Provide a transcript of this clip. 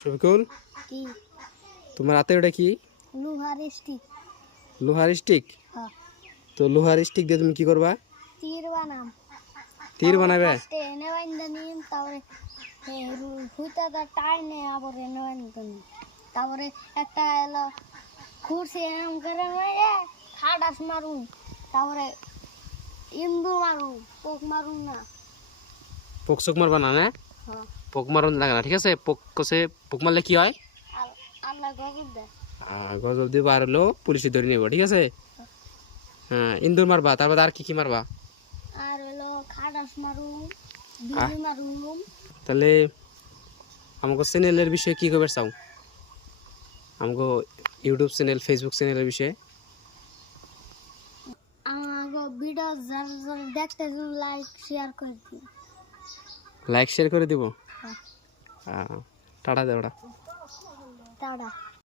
শফিকুল, কি? তোমার হাতে ওটা কি? লোহার স্টিক। লোহার স্টিক? হ্যাঁ। তো লোহার স্টিক দিয়ে তুমি কি করবা? তীর বানাম। তীর বানাবে? ফার্স্টে এনে বাইন্দা নিম, তারপরে হুইতাটা টাইনে আবার এনে বাইন্দা নিম, তারপরে একটা এলো খুরসি এরম করে মেরে খাটাস মারুন, তারপরে ইন্দুর মারুন, পোক মারুন না। পোক চোখ মারবা না? না, হ্যাঁ। পোক মারুন লাগে না, ঠিক আছে? পোক মারলে কি হয়? আল্লাহ গজব দেয়। গজব দিয়ে বার হলো পুলিশে ধরে নেব, ঠিক আছে? হ্যাঁ, ইন্দুর মারবা, তারপর আর কি কি মারবা? আর হলো খাটাস মারুন, বিলি মারুন। তাহলে আমাকে চ্যানেলের বিষয়ে কি খবর চাও? আমাকে ইউটিউব চ্যানেল, ফেসবুক চ্যানেলের বিষয়ে? আমাকে ভিডিও যারা দেখতে লাইক শেয়ার করে দিন। লাইক শেয়ার করে দিব। হ্যাঁ। টাটা দেওয়া। টাটা।